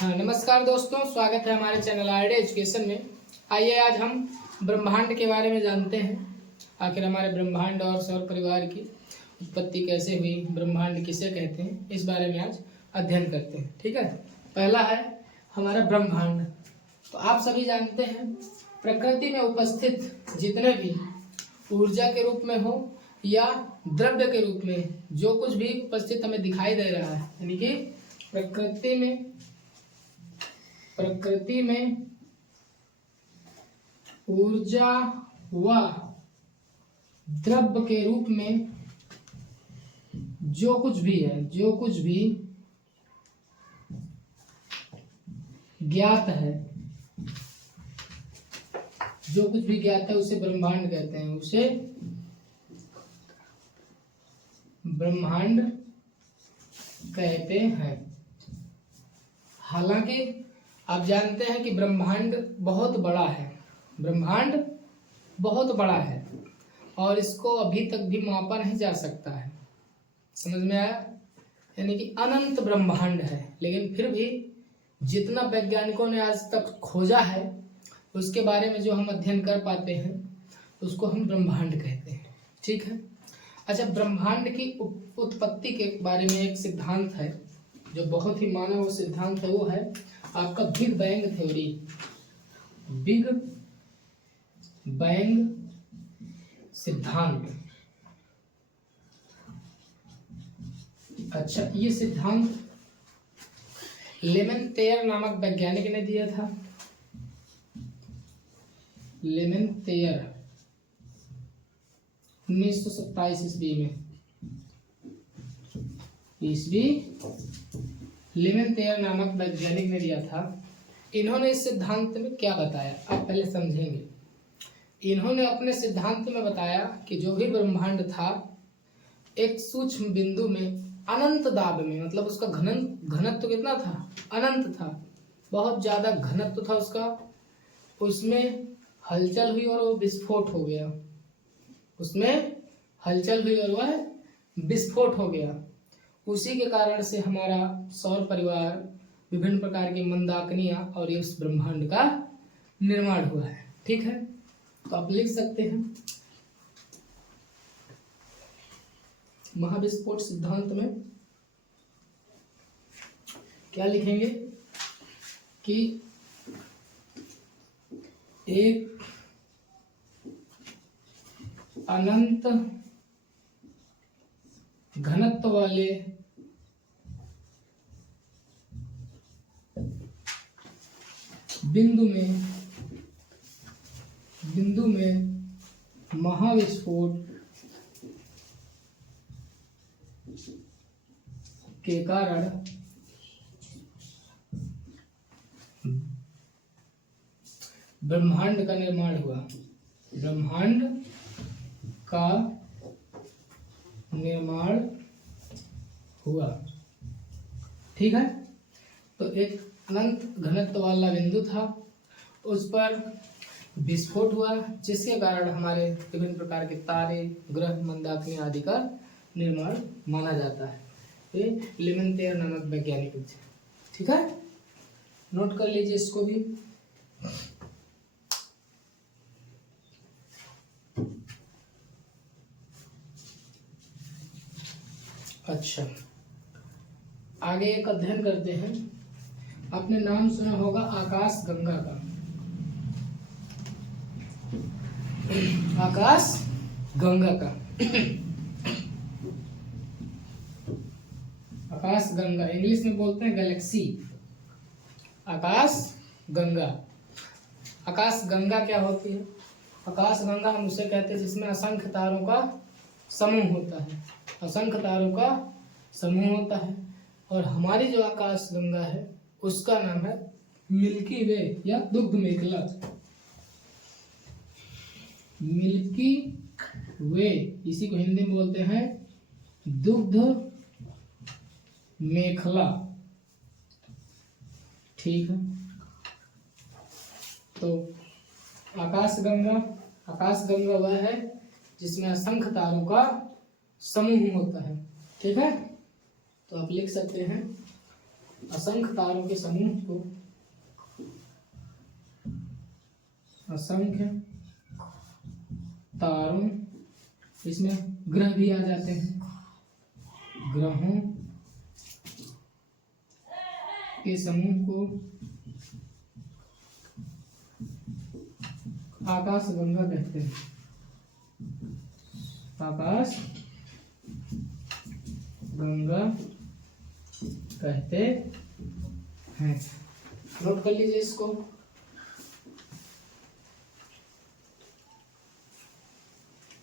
हाँ, नमस्कार दोस्तों, स्वागत है हमारे चैनल आरडी एजुकेशन में। आइए आज हम ब्रह्मांड के बारे में जानते हैं। आखिर हमारे ब्रह्मांड और सौर परिवार की उत्पत्ति कैसे हुई, ब्रह्मांड किसे कहते हैं, इस बारे में आज अध्ययन करते हैं। ठीक है, पहला है हमारा ब्रह्मांड। तो आप सभी जानते हैं प्रकृति में उपस्थित जितने भी ऊर्जा के रूप में हो या द्रव्य के रूप में जो कुछ भी उपस्थित हमें दिखाई दे रहा है, यानी कि प्रकृति में ऊर्जा व द्रव्य के रूप में जो कुछ भी है, जो कुछ भी ज्ञात है, जो कुछ भी ज्ञात है उसे ब्रह्मांड कहते हैं, उसे ब्रह्मांड कहते हैं। हालांकि आप जानते हैं कि ब्रह्मांड बहुत बड़ा है, ब्रह्मांड बहुत बड़ा है और इसको अभी तक भी मापा नहीं जा सकता है। समझ में आया? यानी कि अनंत ब्रह्मांड है, लेकिन फिर भी जितना वैज्ञानिकों ने आज तक खोजा है उसके बारे में जो हम अध्ययन कर पाते हैं उसको हम ब्रह्मांड कहते हैं। ठीक है। अच्छा, ब्रह्मांड की उत्पत्ति के बारे में एक सिद्धांत है जो बहुत ही माना हुआ सिद्धांत है, वो है आपका big bang theory. Big bang सिद्धांत। अच्छा, ये सिद्धांत लेमेंतेयर नामक वैज्ञानिक ने दिया था। लेमेंतेयर 1927 ईस्वी लेमेंतेयर नामक वैज्ञानिक ने दिया था। इन्होंने इस सिद्धांत में क्या बताया आप पहले समझेंगे। इन्होंने अपने सिद्धांत में बताया कि जो भी ब्रह्मांड था एक सूक्ष्म बिंदु में अनंत दाब में, मतलब उसका घनत्व कितना था? अनंत था, बहुत ज्यादा घनत्व था उसका। उसमें हलचल हुई और वो विस्फोट हो गया, उसमें हलचल हुई और वह विस्फोट हो गया। उसी के कारण से हमारा सौर परिवार, विभिन्न प्रकार की मंदाकिनियां और इस ब्रह्मांड का निर्माण हुआ है। ठीक है, तो आप लिख सकते हैं महाविस्फोट सिद्धांत में क्या लिखेंगे कि एक अनंत घनत्व वाले बिंदु में महाविस्फोट के कारण ब्रह्मांड का निर्माण हुआ। ब्रह्मांड का निर्माण हुआ। ठीक है, तो एक अनंत घनत्व वाला बिंदु था, उस पर विस्फोट हुआ जिसके कारण हमारे विभिन्न प्रकार के तारे, ग्रह, मंदाकिनी आदि का निर्माण माना जाता है। ये लेमेंतेयर नामक वैज्ञानिक थे। ठीक है, नोट कर लीजिए इसको भी। अच्छा, आगे एक अध्ययन करते हैं। आपने नाम सुना होगा आकाश गंगा का। आकाश गंगा का आकाश गंगा, इंग्लिश में बोलते हैं गैलेक्सी। आकाश गंगा। आकाश गंगा क्या होती है? आकाश गंगा हम उसे कहते हैं जिसमें असंख्य तारों का समूह होता है, असंख्य तारों का समूह होता है। और हमारी जो आकाश गंगा है उसका नाम है मिल्की वे या दुग्ध मेखला। मिल्की वे, इसी को हिंदी में बोलते हैं दुग्ध मेखला। ठीक है, तो आकाश गंगा वह है जिसमें असंख्य तारों का समूह होता है। ठीक है, तो आप लिख सकते हैं असंख्य तारों के समूह को, असंख्य तारों, इसमें ग्रह भी आ जाते हैं, ग्रहों के समूह को आकाश गंगा कहते हैं, आकाश गंगा कहते हैं। नोट कर लीजिए इसको।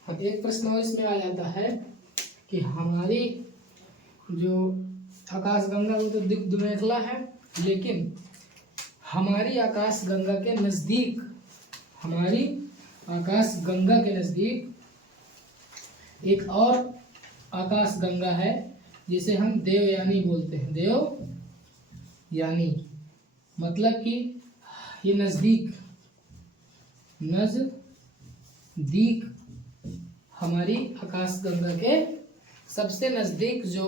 अब एक प्रश्न और इसमें आ जाता है कि हमारी जो आकाश गंगा वो तो द्विमेखला है, लेकिन हमारी आकाश गंगा के नजदीक, हमारी आकाश गंगा के नजदीक एक और आकाश गंगा है जिसे हम देवयानी बोलते हैं। देवयानी मतलब कि ये नजदीक हमारी आकाश गंगा के सबसे नजदीक जो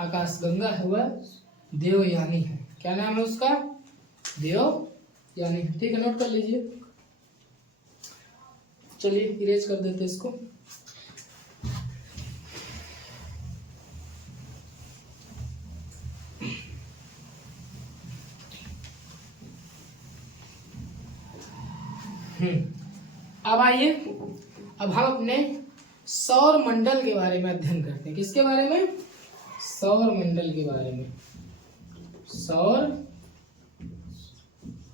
आकाश गंगा है वह देवयानी है। क्या नाम है उसका? देवयानी। ठीक है, नोट कर लीजिए। चलिए इरेज कर देते इसको। अब आइए, अब हम अपने सौर मंडल के बारे में अध्ययन करते हैं। किसके बारे में? सौर मंडल के बारे में। सौर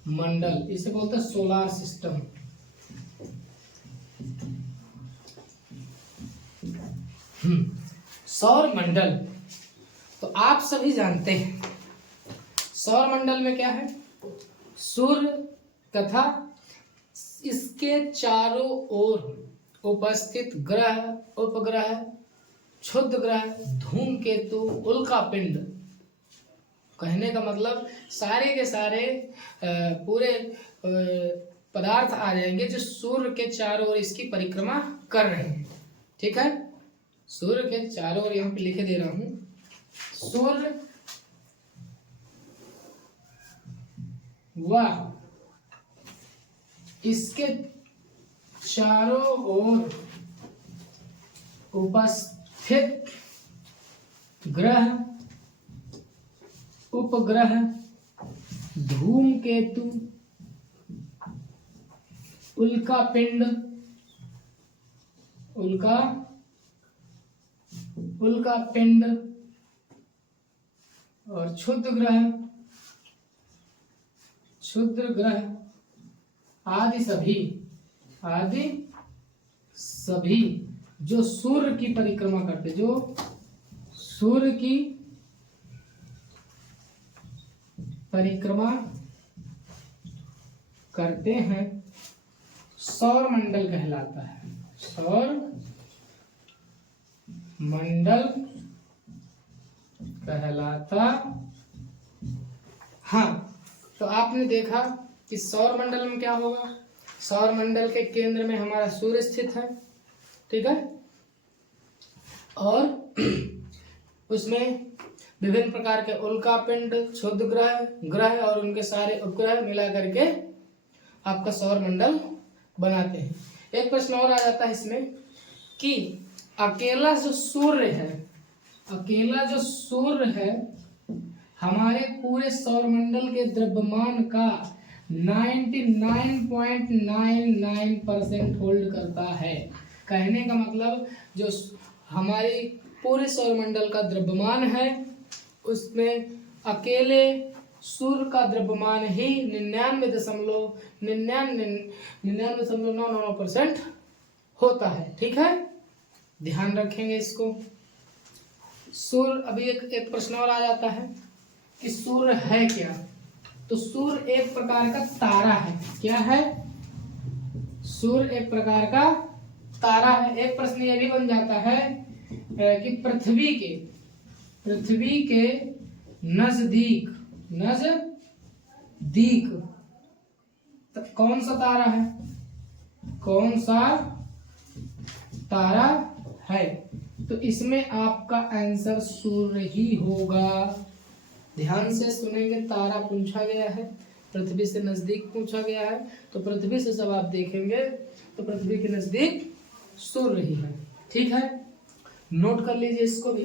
मंडल, इसे बोलते हैं सोलार सिस्टम। सौर मंडल तो आप सभी जानते हैं, सौर मंडल में क्या है? सूर्य तथा इसके चारों ओर उपस्थित ग्रह, उपग्रह, क्षुद्र ग्रह, धूमकेतु, उल्कापिंड। कहने का मतलब सारे के सारे पूरे पदार्थ आ जाएंगे जो सूर्य के चारों ओर इसकी परिक्रमा कर रहे हैं। ठीक है, सूर्य के चारों ओर यहाँ पे लिखे दे रहा हूं, सूर्य व इसके चारों ओर उपस्थित ग्रह, उपग्रह, धूमकेतु, उल्कापिंड, उल्कापिंड और क्षुद्र ग्रह आदि सभी जो सूर्य की परिक्रमा करते, जो सूर्य की परिक्रमा करते हैं, सौर मंडल कहलाता है। सौर मंडल कहलाता। हाँ, तो आपने देखा कि सौर मंडल में क्या होगा? सौर मंडल के केंद्र में हमारा सूर्य स्थित है। ठीक है, और उसमें विभिन्न प्रकार के उल्कापिंड, क्षुद्र ग्रह और उनके सारे उपग्रह मिला करके आपका सौर मंडल बनाते हैं। एक प्रश्न और आ जाता है इसमें कि अकेला जो सूर्य है हमारे पूरे सौरमंडल के द्रव्यमान का 99.99% होल्ड करता है। कहने का मतलब जो हमारी पूरे सौरमंडल का द्रव्यमान है उसमें अकेले सूर्य का द्रव्यमान ही 99.99% होता है। ठीक है, ध्यान रखेंगे इसको। सूर्य, अभी एक प्रश्न और आ जाता है कि सूर्य है क्या? तो सूर्य एक प्रकार का तारा है। क्या है? सूर्य एक प्रकार का तारा है। एक प्रश्न ये भी बन जाता है कि पृथ्वी के नजदीक तो कौन सा तारा है? कौन सा तारा है? तो इसमें आपका आंसर सूर्य ही होगा। ध्यान से सुनेंगे। तारा पूछा गया है, पृथ्वी से नजदीक पूछा गया है, तो पृथ्वी से सब आप देखेंगे तो पृथ्वी के नजदीक सूर्य ही है। ठीक है, नोट कर लीजिए इसको भी।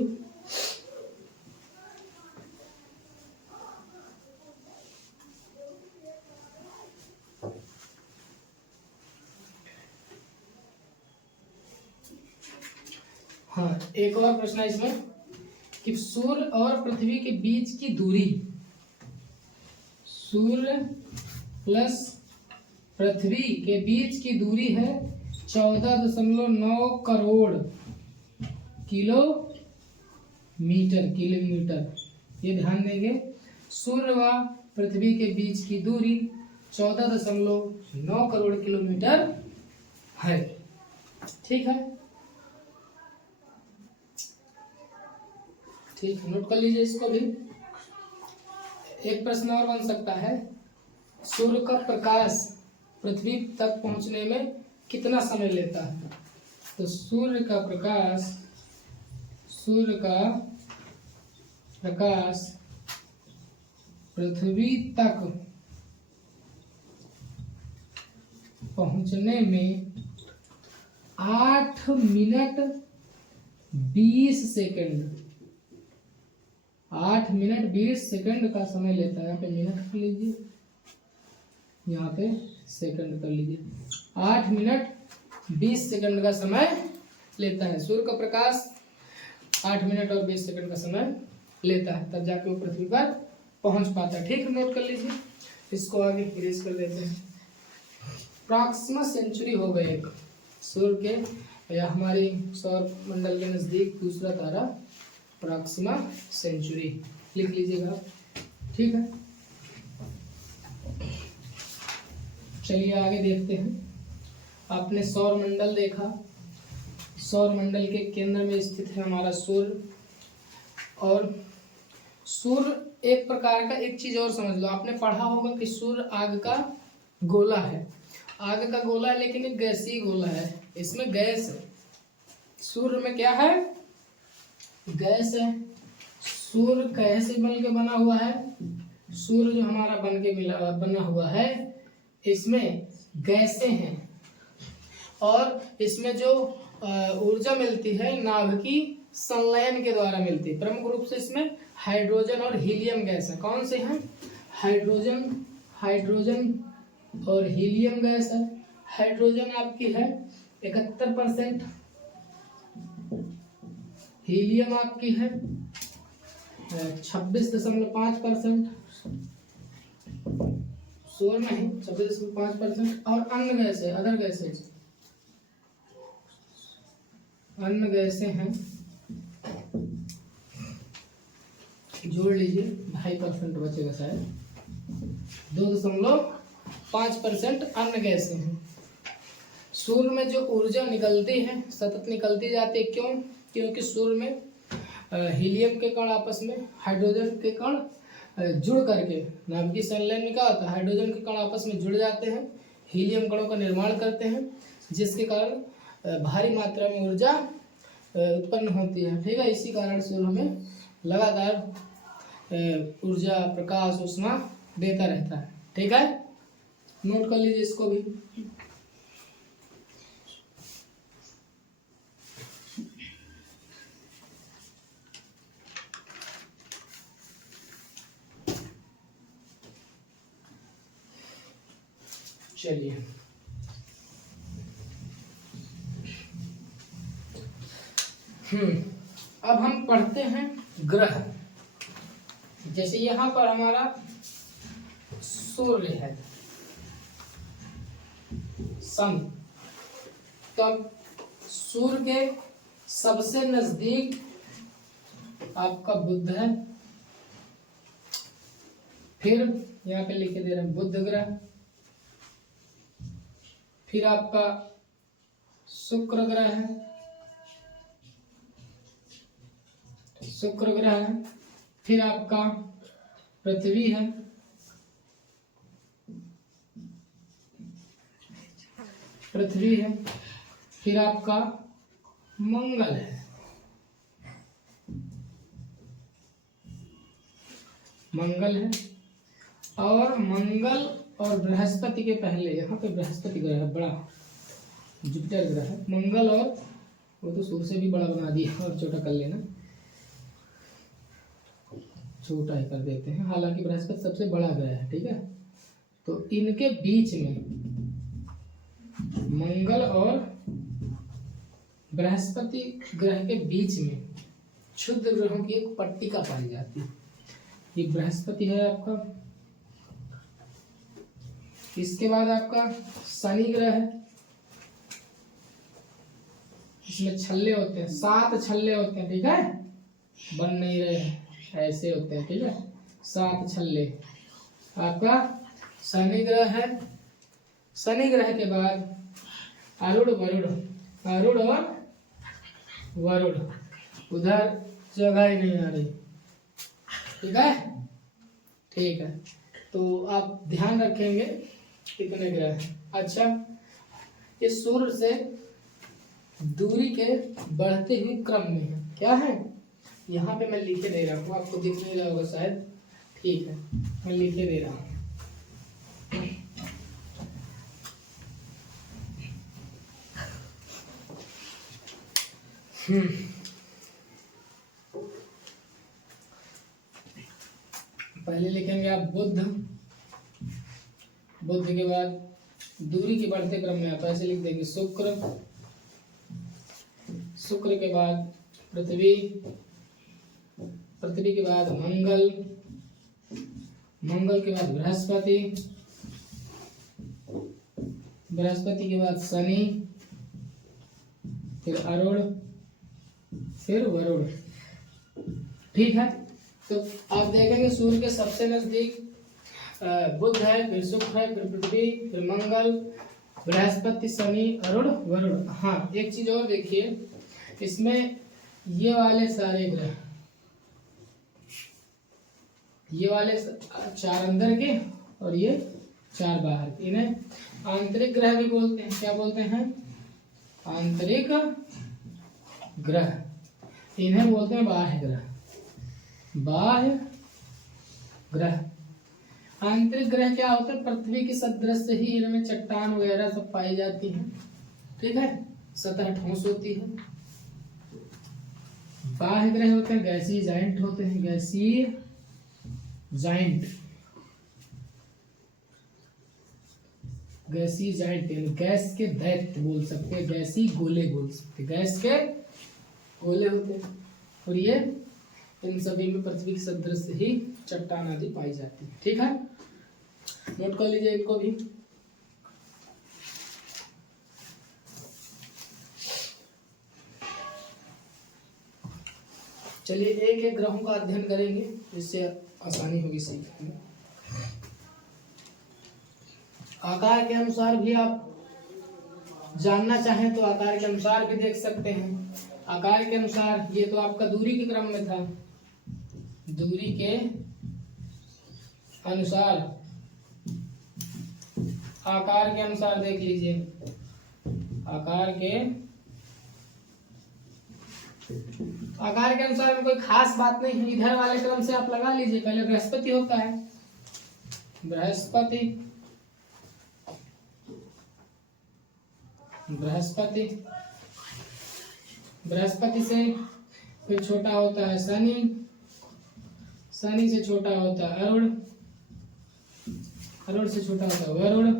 हाँ, एक और प्रश्न है इसमें कि सूर्य और पृथ्वी के बीच की दूरी, सूर्य प्लस पृथ्वी के बीच की दूरी है 14.9 करोड़ किलोमीटर। ये ध्यान देंगे, सूर्य व पृथ्वी के बीच की दूरी 14.9 करोड़ किलोमीटर है। ठीक है, ठीक है, नोट कर लीजिए इसको भी। एक प्रश्न और बन सकता है, सूर्य का प्रकाश पृथ्वी तक पहुंचने में कितना समय लेता है? तो सूर्य का प्रकाश पृथ्वी तक पहुंचने में 8 मिनट 20 सेकंड 8 मिनट 20 सेकंड का समय लेता है। यहाँ पे मिनट कर लीजिए, यहाँ पे सेकंड कर लीजिए। 8 मिनट 20 सेकंड का समय लेता है सूर्य का प्रकाश। 8 मिनट और 20 सेकंड का समय लेता है, तब जाके वो पृथ्वी पर पहुंच पाता है। ठीक है, नोट कर लीजिए इसको, आगे इरेज कर देते हैं। प्रॉक्सिमा सेंचुरी हो गई एक सूर्य के या हमारी सौर मंडल के नजदीक दूसरा तारा प्रॉक्सिमा सेंचुरी, लिख लीजिएगा। ठीक है, चलिए आगे देखते हैं। आपने सौर मंडल देखा, सौर मंडल के केंद्र में स्थित है हमारा सूर्य। और सूर्य एक प्रकार का, एक चीज और समझ लो, आपने पढ़ा होगा कि सूर्य आग का गोला है। आग का गोला है लेकिन एक गैसीय गोला है, इसमें गैस है। सूर्य में क्या है? गैस है। सूर्य कैसे बन के बना हुआ है? सूर्य जो हमारा बना हुआ है, इसमें गैसें हैं और इसमें जो ऊर्जा मिलती है नाभिकीय संलयन के द्वारा मिलती है। प्रमुख रूप से इसमें हाइड्रोजन और हीलियम गैस है। कौन से हैं? हाइड्रोजन और हीलियम गैस है। हाइड्रोजन आपकी है 71%, हीलियम आपकी है 26.5%, सूर्य में ही 26.5%। और अन्य गैस है, अदर गैसेज, अन्य गैसें हैं, जोड़ लीजिए 2.5% बचेगा शायद, 2.5% अन्य गैसें हैं। सूर्य में जो ऊर्जा निकलती है सतत निकलती जाती है। क्यों? क्योंकि सूर्य में हीलियम के कण आपस में हाइड्रोजन के कण जुड़ करके, नाभिकीय संलयन में क्या होता है, हाइड्रोजन के कण आपस में जुड़ जाते हैं, हीलियम कणों का निर्माण करते हैं, जिसके कारण भारी मात्रा में ऊर्जा उत्पन्न होती है। ठीक है, इसी कारण सूर्य हमें लगातार ऊर्जा, प्रकाश, ऊष्मा देता रहता है। ठीक है, नोट कर लीजिए इसको भी। चलिए अब हम पढ़ते हैं ग्रह। जैसे यहाँ पर हमारा सूर्य है, सन, तब सूर्य के सबसे नजदीक आपका बुध है। फिर यहाँ पे लिखे दे रहे हैं बुध ग्रह। फिर आपका शुक्र ग्रह है, शुक्र ग्रह है। फिर आपका पृथ्वी है, पृथ्वी है। फिर आपका मंगल है, मंगल है, और मंगल और बृहस्पति के पहले यहाँ पे बृहस्पति ग्रह है, बड़ा जुपिटर ग्रह है। मंगल और वो तो सूर्य से भी बड़ा बना दिया, और छोटा कर लेना, छोटा ही कर देते हैं, हालांकि बृहस्पति सबसे बड़ा ग्रह है, ठीक है। तो इनके बीच में मंगल और बृहस्पति ग्रह के बीच में क्षुद्र ग्रहों की एक पट्टिका पाई जाती है। ये बृहस्पति है आपका, इसके बाद आपका शनि ग्रह है, इसमें छल्ले होते हैं, 7 छल्ले होते हैं, ठीक है, बन नहीं रहे हैं, ऐसे होते हैं, ठीक है, 7 छल्ले आपका शनि ग्रह है। शनि ग्रह के बाद अरुण वरुण, अरुण और वरुण, उधर जगह ही नहीं आ रही, ठीक है, ठीक है। तो आप ध्यान रखेंगे कितने ग्रह हैं। अच्छा, ये सूर्य से दूरी के बढ़ते हुए क्रम में है, क्या है, यहाँ पे मैं लिखे दे रहा हूँ, आपको दिख नहीं रहा होगा शायद, ठीक है, मैं लिखे दे रहा हूँ। पहले लिखेंगे आप बुध, बुध के बाद दूरी के बढ़ते क्रम में आप ऐसे लिख देंगे शुक्र, शुक्र के बाद पृथ्वी, पृथ्वी के बाद मंगल, मंगल के बाद बृहस्पति, बृहस्पति के बाद शनि, फिर अरुण, फिर वरुण, ठीक है। तो आप देखेंगे सूर्य के सबसे नजदीक बुध है, फिर शुक्र है, फिर पृथ्वी, फिर मंगल, बृहस्पति, शनि, अरुण, वरुण। हाँ, एक चीज और देखिए, इसमें ये वाले सारे ग्रह, ये वाले 4 अंदर के और ये 4 बाहर के, इन्हें आंतरिक ग्रह भी बोलते हैं। क्या बोलते हैं? आंतरिक ग्रह। इन्हें बोलते हैं बाह्य ग्रह, बाह्य ग्रह। आंतरिक ग्रह क्या होते हैं? पृथ्वी के सदृश ही इनमें चट्टान वगैरह सब पाई जाती हैं, ठीक है, सतह ठोस होती है। बाह्य ग्रह होते हैं गैसीय जाइंट होते हैं, गैसीय जाइंट, गैसीय जाइंट यानी गैस के दैत्य बोल सकते हैं, गैसीय गोले बोल सकते हैं, गैस के गोले होते हैं। और ये इन सभी में पृथ्वी के सदृश ही चट्टान आदि पाई जाती है, ठीक है, नोट कर लीजिए इनको भी। चलिए एक एक ग्रहों का अध्ययन करेंगे, जिससे आसानी होगी सीखने में। आकार के अनुसार भी आप जानना चाहें तो आकार के अनुसार भी देख सकते हैं। आकार के अनुसार ये तो आपका दूरी के क्रम में था, दूरी के अनुसार आकार के अनुसार देख लीजिए। आकार के अनुसार में कोई खास बात नहीं है, इधर वाले क्रम से आप लगा लीजिए। पहले बृहस्पति होता है, बृहस्पति, बृहस्पति, बृहस्पति से फिर छोटा होता है शनि, शनि से छोटा होता है अरुण, अरुण से छोटा होता है वरुण,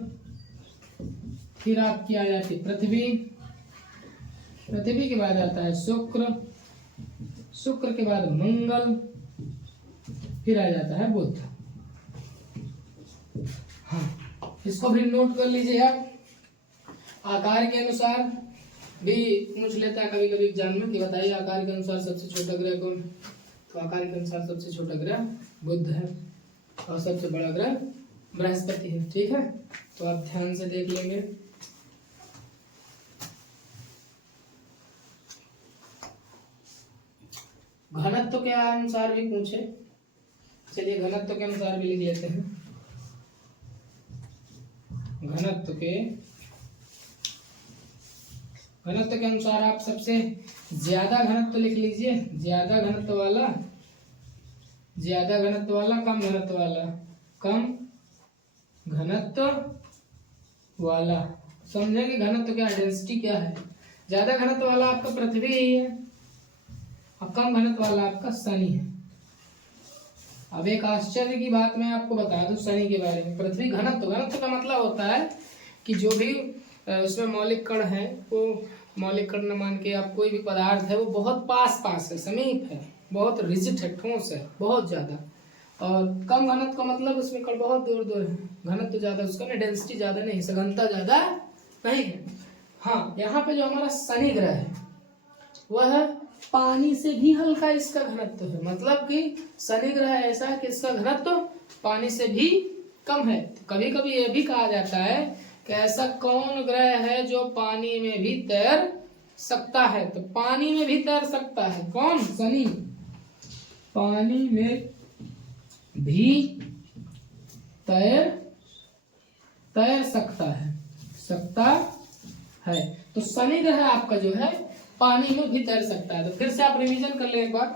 फिर आपकी आ जाती पृथ्वी, पृथ्वी के बाद आता है शुक्र, शुक्र के बाद मंगल, फिर आ जाता है बुध। हाँ, इसको भी नोट कर लीजिए आप। आकार के अनुसार भी पूछ लेता है कभी कभी एग्जाम में कि बताइए आकार के अनुसार सबसे छोटा ग्रह कौन है, तो आकार के अनुसार सबसे छोटा ग्रह बुध है और सबसे बड़ा ग्रह बृहस्पति है, ठीक है। तो आप ध्यान से देख लेंगे। घनत्व के अनुसार भी पूछे, चलिए घनत्व के अनुसार भी लिख लेते हैं। घनत्व के अनुसार आप सबसे ज्यादा घनत्व लिख लीजिए, ज्यादा घनत्व वाला ज्यादा घनत्व वाला, कम घनत्व वाला, कम घनत्व वाला। समझेंगे घनत्व क्या है, डेंसिटी क्या है। ज्यादा घनत्व वाला आपका पृथ्वी ही है और कम घनत्व वाला आपका शनि है। अब एक आश्चर्य की बात मैं आपको बता दूं शनि के बारे में। पृथ्वी घनत्व, घनत्व का मतलब होता है कि जो भी उसमें मौलिक कण है, वो मौलिक कण न मान के आप कोई भी पदार्थ है वो बहुत पास पास है, समीप है, बहुत रिजिड है, ठोस है, बहुत ज्यादा। और कम घनत्व का मतलब उसमें कण बहुत दूर दूर है, घनत्व ज्यादा उसका ना, डेंसिटी ज्यादा नहीं, सघनता ज्यादा नहीं है। हाँ, यहाँ पे जो हमारा शनि ग्रह है वह पानी से भी हल्का इसका घनत्व है। मतलब कि शनि ग्रह ऐसा है कि इसका घनत्व पानी से भी कम है। कभी कभी यह भी कहा जाता है कि ऐसा कौन ग्रह है जो पानी में भी तैर सकता है। तो पानी में भी तैर सकता है कौन, शनि। पानी में भी तैर सकता है। तो शनि ग्रह आपका जो है पानी में भी तैर सकता है। तो फिर से आप रिवीजन कर ले एक बार।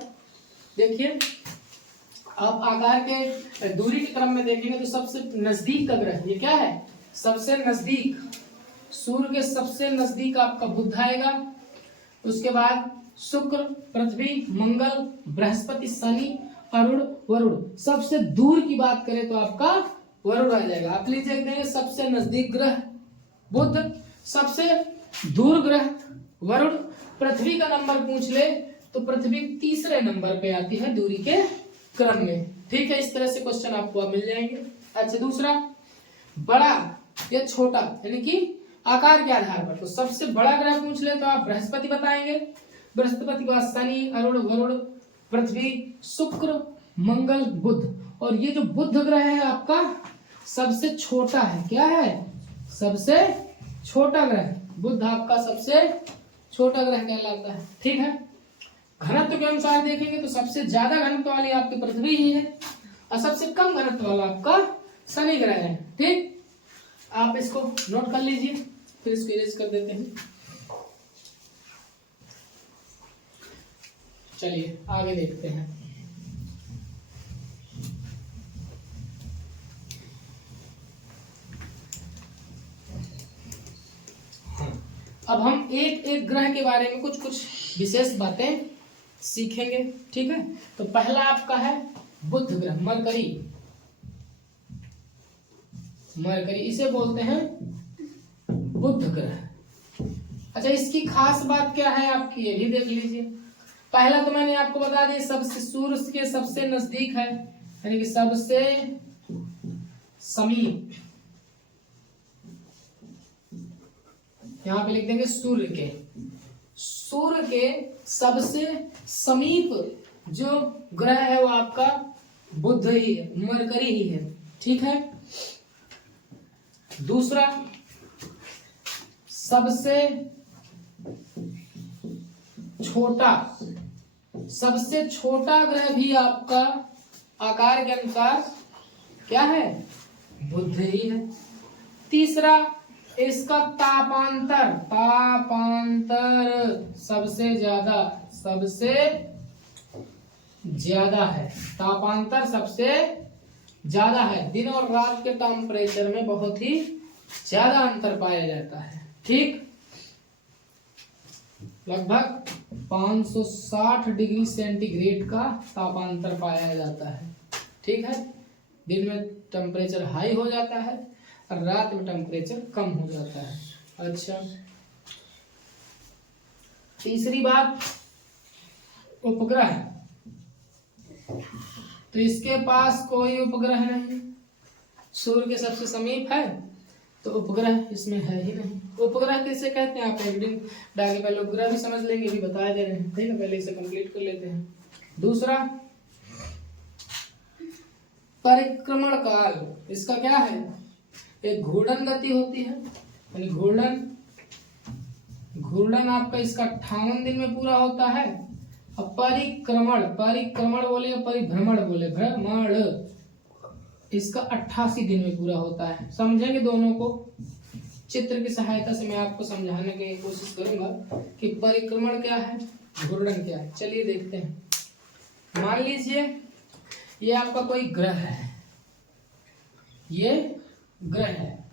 देखिए, आप आकार के दूरी के क्रम में देखेंगे तो सबसे नजदीक का ग्रह ये क्या है, सबसे नजदीक, सूर्य के सबसे नजदीक आपका बुध आएगा। उसके बाद शुक्र, पृथ्वी, मंगल, बृहस्पति, शनि, अरुण, वरुण। सबसे दूर की बात करें तो आपका वरुण आ जाएगा। आप लीजिए देंगे सबसे नजदीक ग्रह बुध, सबसे दूर ग्रह वरुण। पृथ्वी का नंबर पूछ ले तो पृथ्वी तीसरे नंबर पे आती है दूरी के क्रम में। ठीक है, इस तरह से क्वेश्चन आपको मिल जाएंगे। अच्छा, दूसरा, बड़ा या छोटा यानी कि आकार के आधार पर। तो सबसे बड़ा ग्रह पूछ ले तो आप बृहस्पति बताएंगे। बृहस्पति के बाद शनि, अरुण, वरुण, पृथ्वी, शुक्र, मंगल, बुध। और ये जो बुध ग्रह है आपका सबसे छोटा है। क्या है, सबसे छोटा ग्रह। बुध आपका सबसे छोटा ग्रह कहलाता है। ठीक है, घनत्व के अनुसार देखेंगे तो सबसे ज्यादा घनत्व वाली आपकी पृथ्वी ही है और सबसे कम घनत्व वाला आपका शनि ग्रह है। ठीक, आप इसको नोट कर लीजिए, फिर इसको इरेज कर देते हैं। चलिए आगे देखते हैं। अब हम एक एक ग्रह के बारे में कुछ कुछ विशेष बातें सीखेंगे। ठीक है, तो पहला आपका है बुध ग्रह, मरकरी। मरकरी इसे बोलते हैं बुध ग्रह। अच्छा, इसकी खास बात क्या है आपकी, ये भी देख लीजिए। पहला तो मैंने आपको बता दिया, सबसे सूर्य के सबसे नजदीक है, यानी कि सबसे समीप। यहां पे लिख देंगे सूर्य के, सूर्य के सबसे समीप जो ग्रह है वो आपका बुध ही है, मरकरी ही है। ठीक है, दूसरा, सबसे छोटा, सबसे छोटा ग्रह भी आपका आकार के अनुसार क्या है, बुध ही है। तीसरा, इसका तापांतर, तापांतर सबसे ज्यादा है। तापांतर सबसे ज्यादा है, दिन और रात के टेम्परेचर में बहुत ही ज्यादा अंतर पाया जाता है। ठीक, लगभग 560 डिग्री सेंटीग्रेड का तापांतर पाया जाता है। ठीक है, दिन में टेम्परेचर हाई हो जाता है और रात में टेम्परेचर कम हो जाता है। अच्छा, तीसरी बात, उपग्रह। तो इसके पास कोई उपग्रह नहीं, सूर्य के सबसे समीप है तो उपग्रह इसमें है ही नहीं। उपग्रह किसे कहते हैं आप एक दिन डाके पहले उपग्रह भी समझ लेंगे, भी बता दे रहे हैं। ठीक है, पहले इसे कंप्लीट कर लेते हैं। दूसरा, परिक्रमण काल, इसका क्या है, एक घूर्णन गति होती है, यानी घूर्णन आपका इसका 58 दिन में पूरा होता है। और परिक्रमण, परिक्रमण बोले या परिभ्रमण बोले, भ्रमण, इसका 88 दिन में पूरा होता है। समझेंगे दोनों को, चित्र की सहायता से मैं आपको समझाने की कोशिश करूंगा कि परिक्रमण क्या है, घूर्णन क्या है। चलिए देखते हैं। मान लीजिए ये आपका कोई ग्रह है, ये ग्रह है।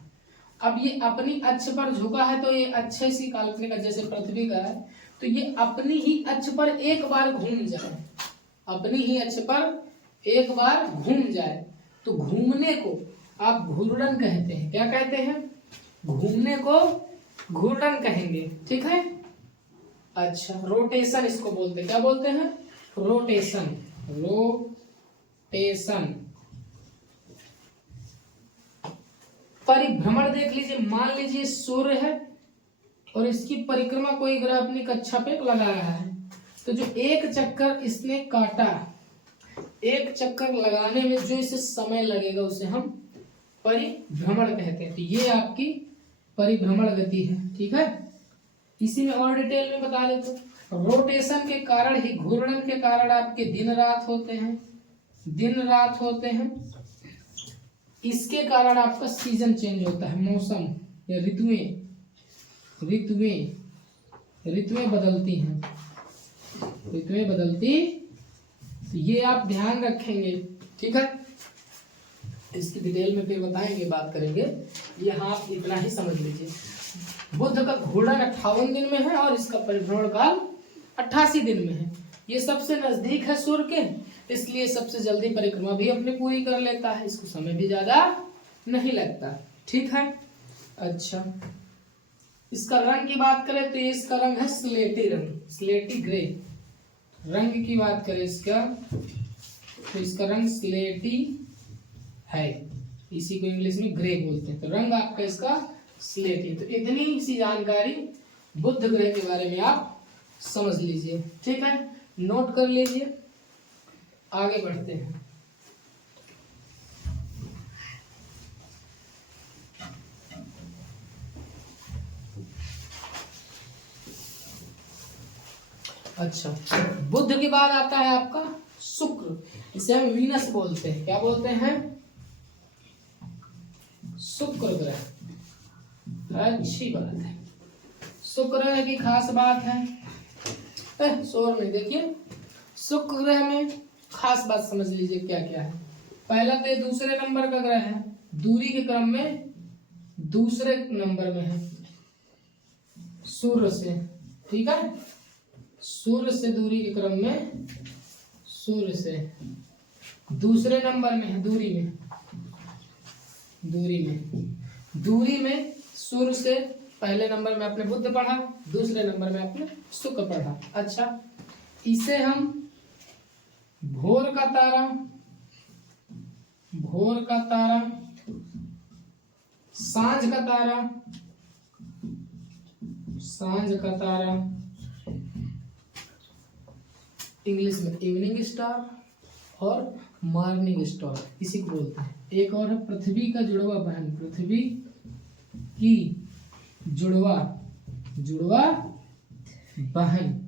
अब ये अपनी अक्ष पर झुका है तो ये अच्छे सी काल्पनिक है, जैसे पृथ्वी का है, तो ये अपनी ही अक्ष पर एक बार घूम जाए, अपनी ही अक्ष पर एक बार घूम जाए तो घूमने को आप घूर्णन कहते हैं। क्या कहते हैं? घूमने को घूर्णन कहेंगे, ठीक है। अच्छा, रोटेशन इसको बोलते हैं। क्या बोलते हैं? Rotation, rotation. परिभ्रमण देख लीजिए, मान लीजिए सूर्य है और इसकी परिक्रमा कोई ग्रह अपनी कक्षा पे लगा रहा है, तो जो एक चक्कर इसने काटा, एक चक्कर लगाने में जो इसे समय लगेगा उसे हम परिभ्रमण कहते हैं। तो ये आपकी परिभ्रमण गति है, ठीक है। इसी में और डिटेल में बता देते हैं। रोटेशन के कारण ही, घूर्णन के कारण आपके दिन रात होते हैं, दिन रात होते हैं। इसके कारण आपका सीजन चेंज होता है, मौसम या ऋतुएं बदलती हैं, ऋतुएं बदलती। ये आप ध्यान रखेंगे, ठीक है। इसकी डिटेल में फिर बताएंगे, बात करेंगे। यहाँ आप इतना ही समझ लीजिए। बुध का घूर्णन 58 दिन में है और इसका परिभ्रमण काल 88 दिन में है। ये सबसे नजदीक है सूर्य के, इसलिए सबसे जल्दी परिक्रमा भी अपनी पूरी कर लेता है, इसको समय भी ज्यादा नहीं लगता, ठीक है। अच्छा, इसका रंग की बात करें तो इसका रंग है स्लेटी रंग, स्लेटी ग्रे। रंग की बात करें इसका तो इसका रंग स्लेटी है, इसी को इंग्लिश में ग्रे बोलते हैं। तो रंग आपका इसका स्लेटी। तो इतनी सी जानकारी बुध ग्रह के बारे में आप समझ लीजिए, ठीक है। नोट कर लीजिए, आगे बढ़ते हैं। अच्छा, बुध के बाद आता है आपका शुक्र, इसे हम वीनस बोलते हैं। क्या बोलते हैं? शुक्र ग्रह। अच्छी बात है, शुक्र ग्रह की खास बात है, शोर में देखिए, शुक्र ग्रह में खास बात समझ लीजिए क्या क्या है। पहला तो ये दूसरे नंबर का ग्रह है, दूरी के क्रम में दूसरे नंबर में है सूर्य से, ठीक है। सूर्य से दूरी के क्रम में, सूर्य से दूसरे नंबर में है, दूरी में सूर्य से पहले नंबर में आपने बुध पढ़ा, दूसरे नंबर में आपने शुक्र पढ़ा। अच्छा, इसे हम भोर का तारा, सांझ का तारा, इंग्लिश में इवनिंग स्टार और मॉर्निंग स्टार, इसी को बोलते हैं। एक और है पृथ्वी का जुड़वा बहन, पृथ्वी की जुड़वा बहन।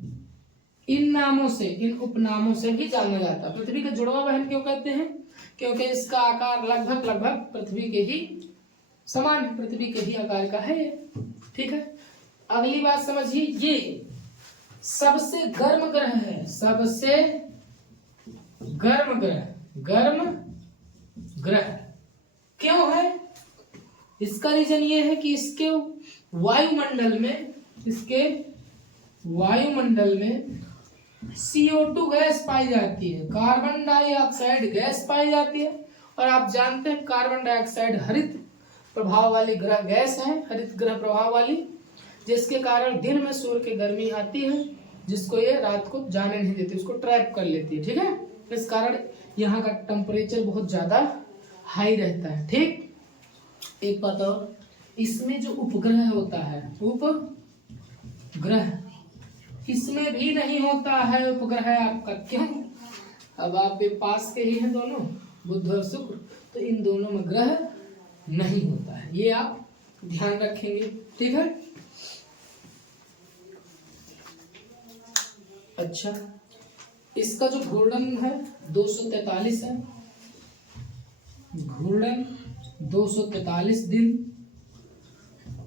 इन नामों से, इन उपनामों से भी जाना जाता है। पृथ्वी का जुड़वा बहन क्यों कहते हैं? क्योंकि इसका आकार लगभग पृथ्वी के ही समान है, पृथ्वी के ही आकार का है, ठीक है। अगली बात समझिए, ये सबसे गर्म ग्रह है, सबसे गर्म ग्रह क्यों है? इसका रीजन ये है कि इसके वायुमंडल में CO2 गैस पाई जाती है, कार्बन डाइऑक्साइड गैस पाई जाती है। और आप जानते हैं कार्बन डाइऑक्साइड हरित प्रभाव वाली ग्रह गैस है, हरित ग्रह प्रभाव वाली, जिसके कारण दिन में सूर्य की गर्मी आती है, जिसको ये रात को जाने नहीं देती, उसको ट्रैप कर लेती है, ठीक है। इस कारण यहाँ का टेम्परेचर बहुत ज्यादा हाई रहता है, ठीक। एक बात और, इसमें जो उपग्रह होता है, उपग्रह, इसमें भी नहीं होता है उपग्रह आपका। क्यों? अब आपके पास के ही हैं दोनों, बुध और शुक्र, तो इन दोनों में ग्रह नहीं होता है, ये आप ध्यान रखेंगे, ठीक है। अच्छा, इसका जो घूर्णन है 243 है, घूर्णन 243 दिन,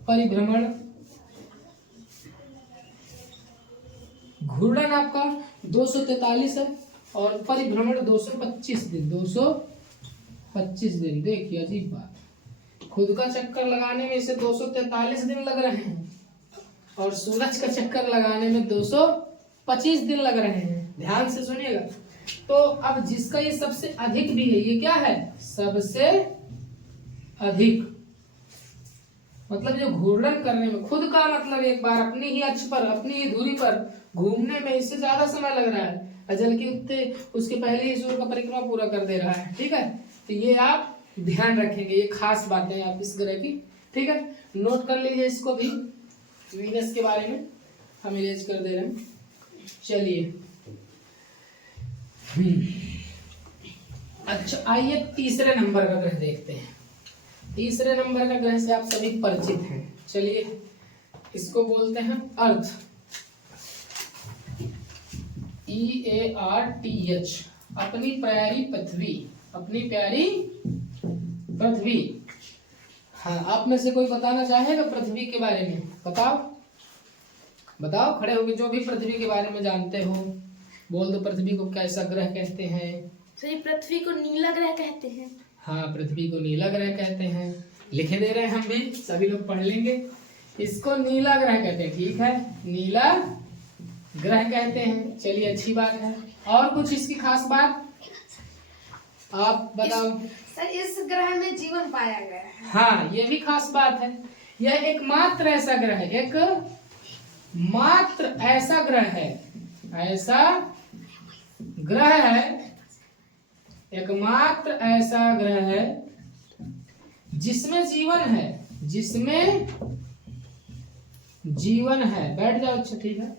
परिभ्रमण, घूर्णन आपका 243 है, और परिभ्रमण 225 दिन। 225 दिन, देखिए अजीब बात, खुद का चक्कर लगाने में इसे 243 दिन लग रहे हैं और सूरज का चक्कर लगाने में 225 दिन लग रहे हैं। ध्यान से सुनिएगा। तो अब जिसका ये सबसे अधिक भी है, ये क्या है, सबसे अधिक, मतलब जो घूर्णन करने में खुद का, मतलब एक बार अपनी ही अक्ष पर, अपनी ही दूरी पर घूमने में इससे ज्यादा समय लग रहा है, अजल की उत्ते उसके पहले ही सूर्य का परिक्रमा पूरा कर दे रहा है। ठीक है, तो ये आप ध्यान रखेंगे, ये खास बातें हैं आप इस ग्रह की। ठीक है, नोट कर लीजिए इसको भी, वीनस के बारे में हम इरेज कर दे रहे हैं। चलिए अच्छा, आइए तीसरे नंबर का ग्रह देखते हैं। तीसरे नंबर का ग्रह से आप सभी परिचित हैं। चलिए, इसको बोलते हैं अर्थ, EARTH, अपनी प्यारी पृथ्वी, अपनी प्यारी पृथ्वी। हाँ, आप में से कोई बताना चाहेगा पृथ्वी के बारे में? बताओ बताओ, खड़े होके जो भी पृथ्वी के बारे में जानते हो बोल दो। पृथ्वी को कैसा ग्रह कहते हैं? सही, पृथ्वी को नीला ग्रह कहते हैं। हाँ, पृथ्वी को नीला ग्रह कहते हैं। लिखे दे रहे हैं हम भी, सभी लोग पढ़ लेंगे। इसको नीला ग्रह कहते हैं। ठीक है, नीला ग्रह कहते हैं। चलिए, अच्छी बात है। और कुछ इसकी खास बात आप बताओ। सर, इस ग्रह में जीवन पाया गया है। हाँ, ये भी खास बात है। यह एकमात्र ऐसा ग्रह है, एक मात्र ऐसा ग्रह है, ऐसा ग्रह है, एकमात्र ऐसा ग्रह है जिसमें जीवन है, जिसमें जीवन है। बैठ जाओ। अच्छा, ठीक है,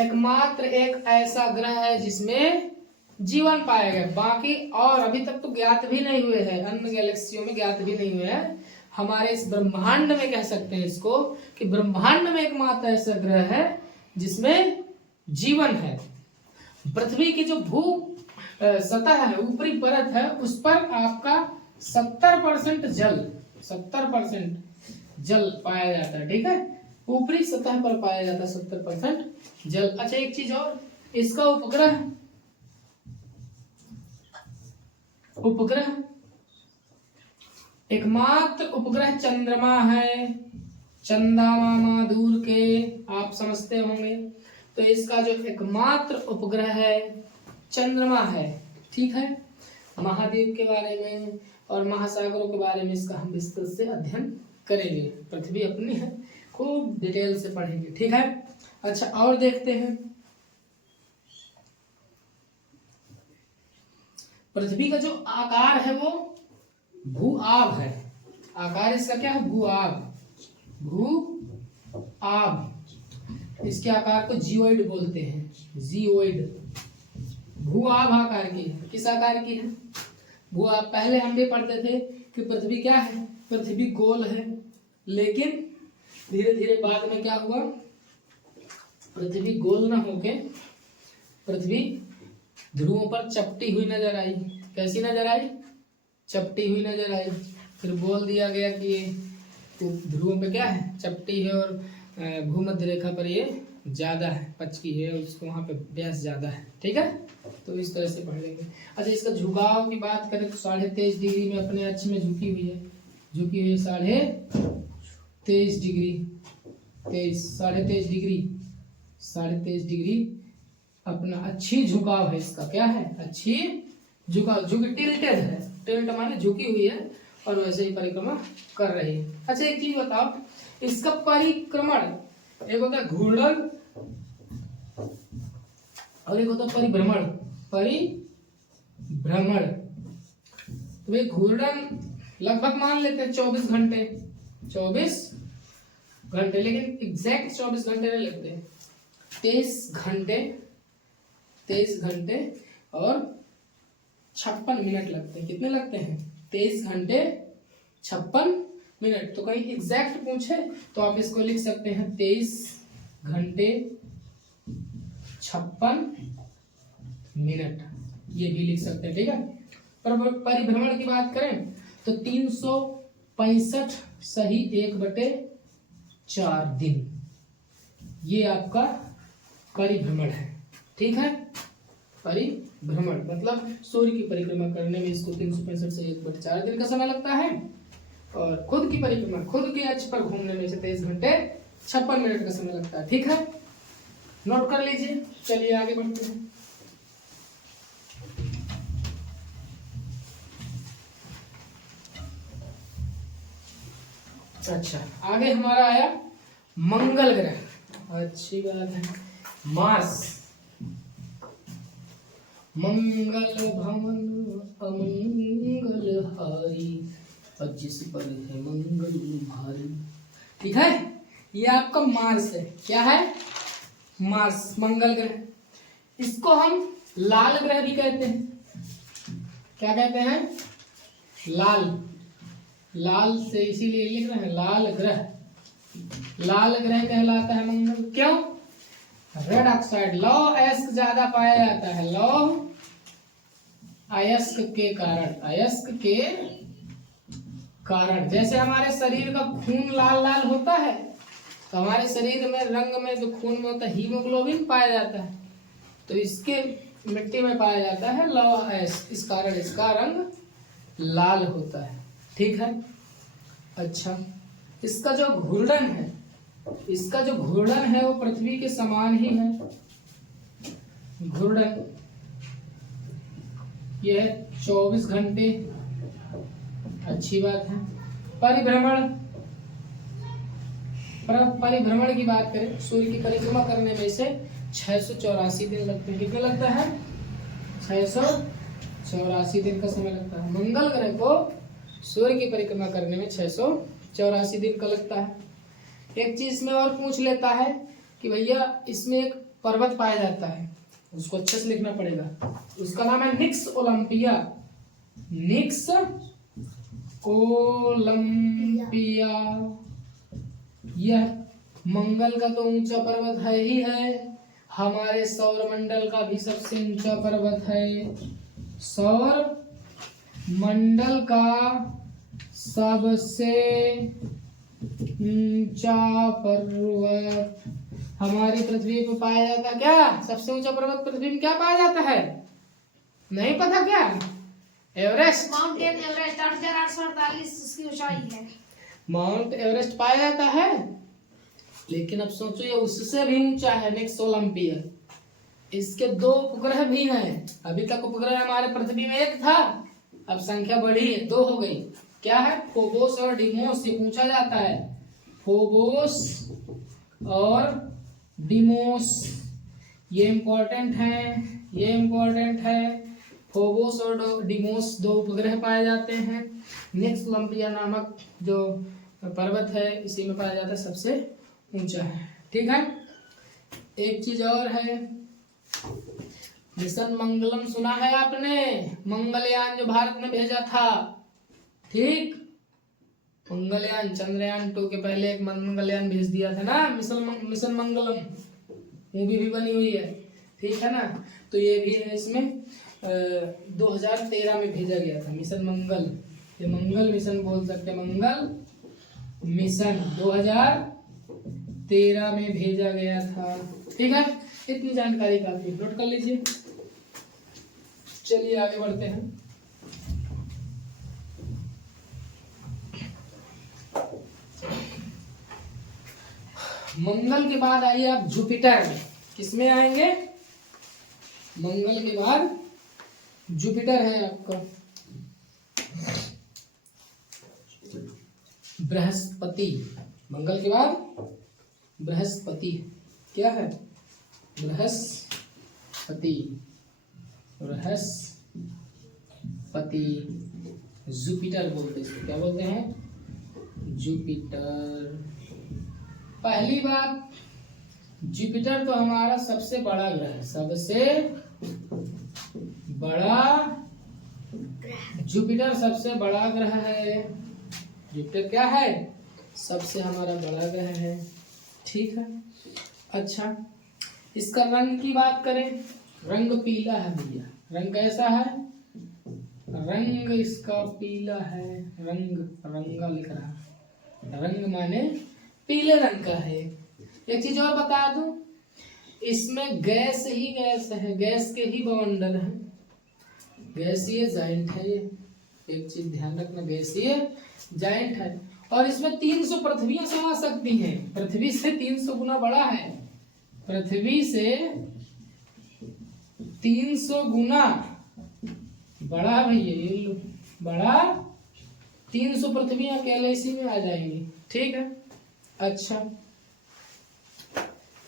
एकमात्र एक ऐसा ग्रह है जिसमें जीवन पाया गया। बाकी और अभी तक तो ज्ञात भी नहीं हुए हैं, अन्य गैलेक्सियों में ज्ञात भी नहीं हुए हैं। हमारे इस ब्रह्मांड में कह सकते हैं इसको कि ब्रह्मांड में एकमात्र ऐसा ग्रह है जिसमें जीवन है। पृथ्वी की जो भू सतह है, ऊपरी परत है, उस पर आपका 70% जल, 70% जल पाया जाता है। ठीक है, ऊपरी सतह पर पाया जाता है 70% जल। अच्छा, एक चीज और, इसका उपग्रह एकमात्र उपग्रह चंद्रमा है। चंदा मामा दूर के आप समझते होंगे, तो इसका जो एकमात्र उपग्रह है चंद्रमा है। ठीक है, महाद्वीप के बारे में और महासागरों के बारे में इसका हम विस्तृत से अध्ययन करेंगे। पृथ्वी अपनी है, खूब डिटेल से पढ़ेंगे। ठीक है, अच्छा, और देखते हैं। पृथ्वी का जो आकार है वो भू-आब है। आकार इसका क्या है? भू-आब, भू-आब। इसके आकार को जियोइड बोलते हैं, जियोइड। भू-आब आकार की है। किस आकार की है? भू-आब। पहले हम भी पढ़ते थे कि पृथ्वी क्या है, पृथ्वी गोल है, लेकिन धीरे धीरे बाद में क्या हुआ, पृथ्वी गोल न होके पृथ्वी ध्रुवों पर चपटी हुई नजर आई। कैसी नजर आई? चपटी हुई नजर आई। फिर बोल दिया गया कि ये ध्रुवों पे क्या है, चपटी है, और भूमध्य रेखा पर ये ज्यादा है, पचकी है, उसको वहां पे व्यास ज्यादा है। ठीक है, तो इस तरह से पढ़ लेंगे। अच्छा, इसका झुकाव की बात करें तो 23.5 डिग्री में अपने अक्ष में झुकी हुई है, 23.5 डिग्री, 23.5 डिग्री अपना अच्छी झुकाव है इसका। क्या है? अच्छी झुकाव, जो कि टिल्टेड है, टिल्ट माने झुकी हुई है, और वैसे ही परिक्रमा कर रही है। अच्छा, एक चीज बताओ, इसका परिक्रमण, एक होता है घूर्णन और एक होता है परिभ्रमण। परिभ्रमण, तो ये घूर्णन लगभग मान लेते हैं 24 घंटे, 24 घंटे, लेकिन एग्जैक्ट 24 घंटे नहीं लगते, 23 घंटे और 56 मिनट लगते हैं। कितने लगते हैं? 23 घंटे 56 मिनट। तो कहीं एग्जैक्ट पूछे तो आप इसको लिख सकते हैं 23 घंटे 56 मिनट, ये भी लिख सकते हैं। ठीक है, पर परिभ्रमण की बात करें तो 365 सही 1/4 दिन, ये आपका परिभ्रमण है। ठीक है, परिभ्रमण, मतलब सूर्य की परिक्रमा करने में इसको 365 से 1/4 दिन का समय लगता है, और खुद की परिक्रमा, खुद के अक्ष पर घूमने में इसे 23 घंटे 56 मिनट का समय लगता है। ठीक है, नोट कर लीजिए। चलिए आगे बढ़ते हैं। अच्छा, आगे हमारा आया मंगल ग्रह। अच्छी बात है। मार्स, मंगल भवन अमंगल हारी, और जिस पर है मंगल भारी। ठीक है, ये आपका मार्स है। क्या है? मार्स, मंगल ग्रह। इसको हम लाल ग्रह भी कहते हैं। क्या कहते हैं? लाल, लाल से इसीलिए लिख रहे हैं लाल ग्रह। लाल ग्रह कहलाता है मंगल। क्यों? रेड ऑक्साइड, लौ अयस्क ज्यादा पाया जाता है। लौ अयस्क के कारण, अयस्क के कारण। जैसे हमारे शरीर का खून लाल लाल होता है, तो हमारे शरीर में रंग में जो खून में होता है हीमोग्लोबिन पाया जाता है, तो इसके मिट्टी में पाया जाता है लौ अयस्क, इस कारण इसका रंग लाल होता है। ठीक है। अच्छा, इसका जो घूर्णन है, इसका जो घूर्णन है वो पृथ्वी के समान ही है। घूर्णन यह 24 घंटे। अच्छी बात है। परिभ्रमण, परिभ्रमण की बात करें, सूर्य की परिक्रमा करने में इसे 684 दिन लगते हैं। कितने लगता है? 684 दिन का समय लगता है। मंगल ग्रह को सूर्य की परिक्रमा करने में 684 दिन का लगता है। एक चीज में और पूछ लेता है कि भैया इसमें एक पर्वत पाया जाता है, उसको अच्छे से लिखना पड़ेगा। उसका नाम है निक्स ओलंपिया। निक्स ओलंपिया। यह मंगल का तो ऊंचा पर्वत है ही है, हमारे सौर मंडल का भी सबसे ऊंचा पर्वत है। सौर मंडल का सबसे ऊंचा पर्वत हमारी पृथ्वी पर पाया जाता है। क्या सबसे ऊंचा पर्वत पृथ्वी में क्या पाया जाता है? नहीं पता क्या? एवरेस्ट। माउंटेन एवरेस्ट 8,848 उसकी ऊंचाई है। माउंट एवरेस्ट पाया जाता है, लेकिन अब सोचो ये उससे भी ऊंचा है, नेक्स्ट ओलंपिया। इसके 2 उपग्रह भी हैं। अभी तक उपग्रह हमारे पृथ्वी में एक था, अब संख्या बढ़ी है, 2 हो गई। क्या है? फोबोस और डिमोस। ये पूछा जाता है, फोबोस और डिमोस। ये इम्पोर्टेंट है, ये इम्पोर्टेंट है। फोबोस और डिमोस 2 उपग्रह पाए जाते हैं। नेक्स्ट ओलंपिया नामक जो पर्वत है इसी में पाया जाता है, सबसे ऊंचा है। ठीक है। एक चीज और है, मिशन मंगलम सुना है आपने? मंगलयान जो भारत ने भेजा था। ठीक, मंगलयान, चंद्रयान 2 के पहले एक मंगलयान भेज दिया था ना, मिशन मंगलम। मूवी भी बनी हुई है। ठीक है ना, तो ये भी है। इसमें 2013 में भेजा गया था मिशन मंगल। ये मंगल मिशन बोल सकते हैं, मंगल मिशन 2013 में भेजा गया था। ठीक है, इतनी जानकारी काफी, नोट कर लीजिए। चलिए आगे बढ़ते हैं। मंगल के बाद आइए आप जुपिटर। किसमें आएंगे? मंगल के बाद जुपिटर है आपका। बृहस्पति, मंगल के बाद बृहस्पति। क्या है? बृहस्पति, बृहस्पति। जुपिटर बोलते हैं। क्या बोलते हैं? जुपिटर। पहली बात, जुपिटर तो हमारा सबसे बड़ा ग्रह है, सबसे बड़ा। जुपिटर सबसे बड़ा ग्रह है। जुपिटर क्या है? सबसे हमारा बड़ा ग्रह है। ठीक है। अच्छा, इसका रंग की बात करें, रंग पीला है भैया। रंग कैसा है? रंग इसका पीला है। रंग, रंगा लिख रहा है। रंग माने पीले रंग का है। एक चीज और बता दूं, इसमें गैस ही गैस है, गैस के ही बवंडर है, गैसीय जाइंट है ये। एक चीज ध्यान रखना, गैसीय जाइंट है। और इसमें 300 पृथ्वियां समा सकती हैं, पृथ्वी से 300 गुना बड़ा है, पृथ्वी से 300 गुना बड़ा है भैया, ये लो बड़ा। 300 पृथ्वियां अकेले इसी में आ जाएंगी, ठीक है। अच्छा,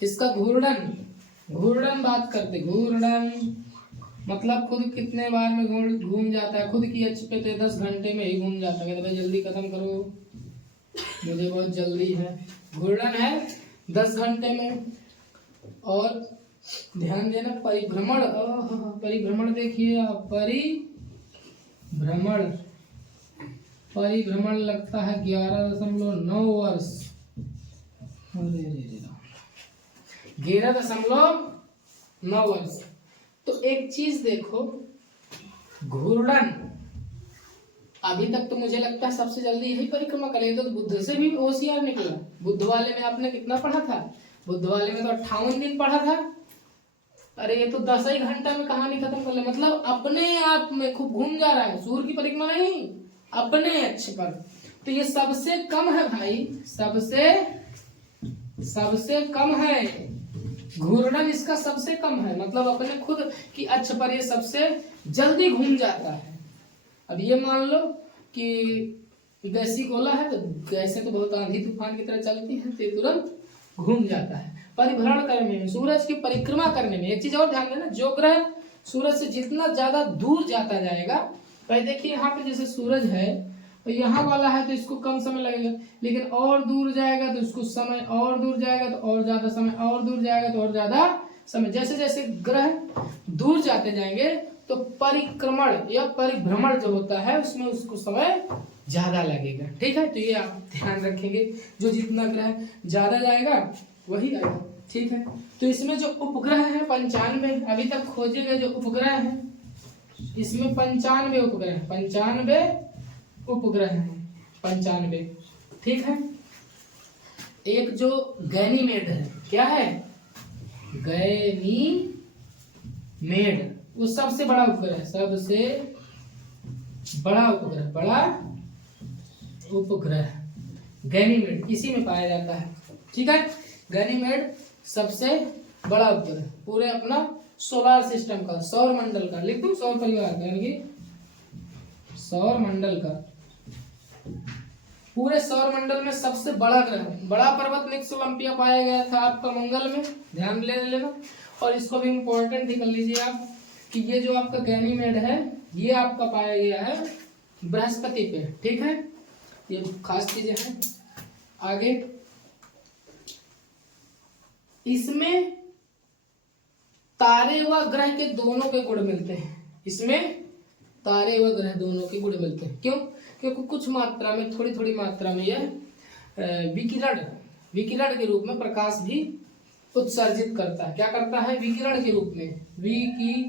इसका घूर्णन, घूर्णन बात करते, घूर्णन मतलब खुद कितने बार में घूम जाता है, खुद की अक्ष पे तो 10 घंटे में ही घूम जाता है। भाई जल्दी खत्म करो, मुझे बहुत जल्दी है। घूर्णन है 10 घंटे में। और ध्यान देना, परिभ्रमण, परिभ्रमण देखिए आप, परिभ्रमण, परिभ्रमण लगता है 11.9 वर्ष, 11.9 वर्ष। तो एक चीज देखो, घूर्णन अभी तक तो मुझे लगता है सबसे जल्दी यही परिक्रमा करेगा, तो बुद्ध से भी होशियार निकला। बुद्ध वाले में आपने कितना पढ़ा था? बुद्ध वाले में तो 58 दिन पढ़ा था। अरे ये तो 10 ही घंटा में कहानी खत्म कर ले, मतलब अपने आप में खूब घूम जा रहा है, सूर्य की परिक्रमा नहीं, अपने अक्ष पर। तो ये सबसे कम है भाई, सबसे कम है घूर्णन, इसका सबसे कम है, मतलब अपने खुद की अक्ष पर ये सबसे जल्दी घूम जाता है। अब ये मान लो कि गैसी गोला है, तो गैसें तो बहुत आंधी तूफान की तरह चलती है, तो ये तुरंत घूम जाता है। परिभ्रमण करने में, सूरज की परिक्रमा करने में, एक चीज और ध्यान देना, जो ग्रह सूरज से जितना ज्यादा दूर जाता जाएगा, भाई देखिए यहाँ पे जैसे सूरज है, तो यहाँ वाला है तो इसको कम समय लगेगा, लेकिन और दूर जाएगा तो इसको समय, और दूर जाएगा तो और ज्यादा समय, और दूर जाएगा तो और ज्यादा समय। जैसे जैसे ग्रह दूर जाते जाएंगे तो परिक्रमण या परिभ्रमण जो होता है उसमें उसको समय ज्यादा लगेगा, ठीक है। तो ये आप ध्यान रखेंगे, जो जितना ग्रह ज्यादा जाएगा वही आएगा, ठीक है। तो इसमें जो उपग्रह है 95, अभी तक खोजे गए जो उपग्रह है, इसमें 95 उपग्रह, 95 उपग्रह हैं, 95, ठीक है। एक जो गैनीमेड है, क्या है? गैनीमेड, वो सबसे बड़ा उपग्रह है, सबसे बड़ा उपग्रह, बड़ा उपग्रह गैनीमेड, इसी में पाया जाता है, ठीक है। गैनीमेड सबसे बड़ा उपग्रह पूरे अपना सोलर सिस्टम का, सौर मंडल का, लिख दूं सौर परिवार का, यानी कि सौर मंडल का, पूरे सौर मंडल में सबसे बड़ा ग्रह। बड़ा पर्वत निक्स ओलंपिया पाया गया था आपका मंगल में, ध्यान ले लेना। और इसको भी इम्पोर्टेंट ही कर लीजिए आप कि ये जो आपका गैनीमेड है ये आपका पाया गया है बृहस्पति पे, ठीक है। ये खास चीजें हैं। आगे इसमें तारे व ग्रह के दोनों के गुण मिलते हैं, इसमें तारे व ग्रह दोनों के गुण मिलते हैं। क्यों? क्योंकि कुछ मात्रा में, थोड़ी थोड़ी मात्रा में यह विकिरण के रूप में प्रकाश भी उत्सर्जित करता है। क्या करता है? विकिरण के रूप में, विकिरण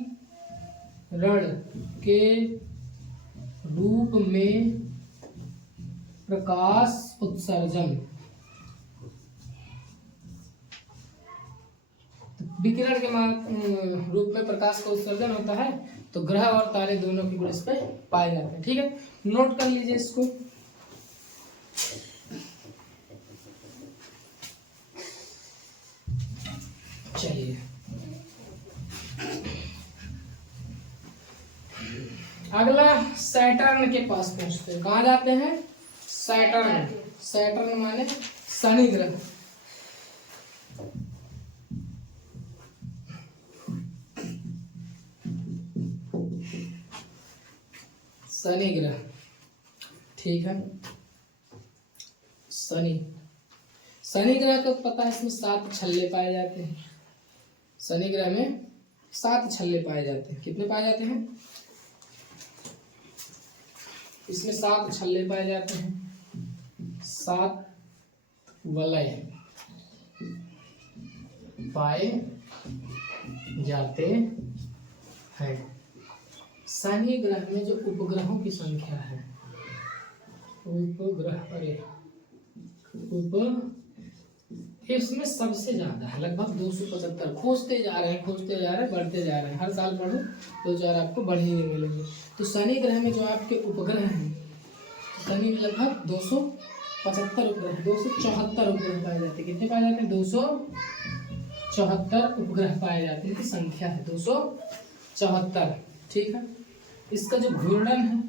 के रूप में प्रकाश उत्सर्जन, विकिरण के रूप में प्रकाश का उत्सर्जन होता है। तो ग्रह और तारे दोनों के गुण इस पे पाए जाते हैं, ठीक है। नोट कर लीजिए इसको। चलिए अगला सैटर्न के पास पहुंचते हैं। कहाँ जाते हैं? सैटर्न। सैटर्न माने शनि ग्रह। शनि ग्रह, ठीक है। शनि ग्रह को पता है, इसमें 7 छल्ले पाए जाते हैं। शनि ग्रह में 7 छल्ले पाए जाते हैं। कितने पाए जाते हैं? इसमें 7 छल्ले पाए जाते हैं, 7 वलय पाए जाते हैं। शनि ग्रह में जो उपग्रहों की संख्या है, उपग्रह, अरे इसमें सबसे ज्यादा है, लगभग 275। खोजते जा रहे हैं, बढ़ते जा रहे हैं, हर साल पढ़ो 2-4 आपको बढ़े हुए मिलेंगे। तो शनि ग्रह में जो आपके उपग्रह हैं, शनि में लगभग 275 उपग्रह, 274 उपग्रह पाए जाते हैं। कितने पाए जाते हैं? 274 उपग्रह पाए जाते हैं। इनकी संख्या है 274। ठीक है। इसका जो घूर्णन है,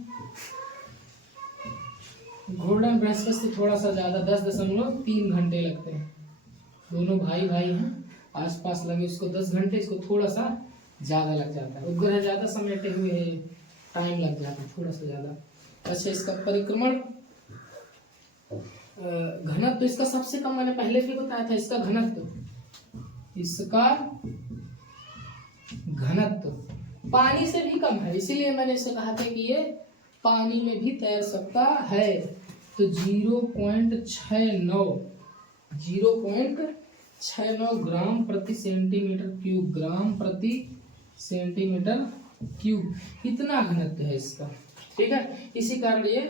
घूर्णन बृहस्पति से थोड़ा सा ज्यादा, 10.3 घंटे लगते हैं। दोनों भाई हैं, आसपास लगे, इसको 10 घंटे, इसको थोड़ा सा ज्यादा लग जाता है। उपग्रह ज्यादा समेटे हुए है, टाइम लग जाता है थोड़ा सा ज्यादा। अच्छा, इसका परिक्रमण घनत्व, तो इसका सबसे कम, मैंने पहले भी बताया था, इसका घनत्व पानी से भी कम है। इसीलिए मैंने इसे कहा था कि ये पानी में भी तैर सकता है। तो 0.69 ग्राम प्रति सेंटीमीटर क्यूब, इतना घनत्व है इसका। ठीक है, इसी कारण ये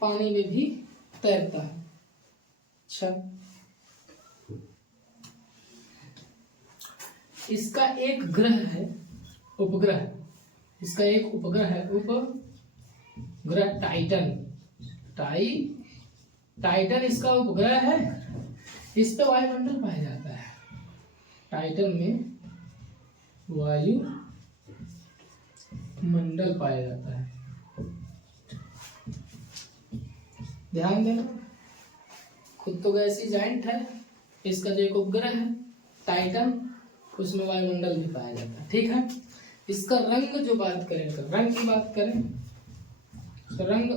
पानी में भी तैरता है। अच्छा, इसका एक ग्रह है उपग्रह, इसका एक उपग्रह है उपग्रह टाइटन इसका उपग्रह है। इस पे वायुमंडल पाया जाता है। टाइटन में वायुमंडल पाया जाता है। ध्यान देना, खुद तो गैसीय जाइंट है, इसका जो एक उपग्रह है टाइटन, उसमें वायुमंडल भी पाया जाता है। ठीक है। इसका रंग जो बात करें, रंग की बात करें तो रंग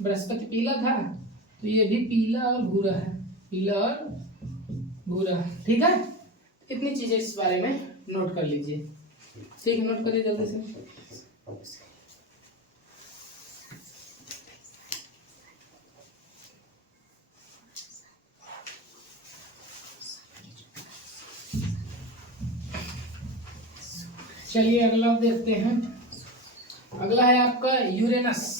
बृहस्पति पीला था, तो ये भी पीला और भूरा है, पीला और भूरा। ठीक है, इतनी चीजें इस बारे में नोट कर लीजिए। ठीक है, नोट करिए जल्दी से। चलिए अगला देखते हैं। अगला है आपका यूरेनस।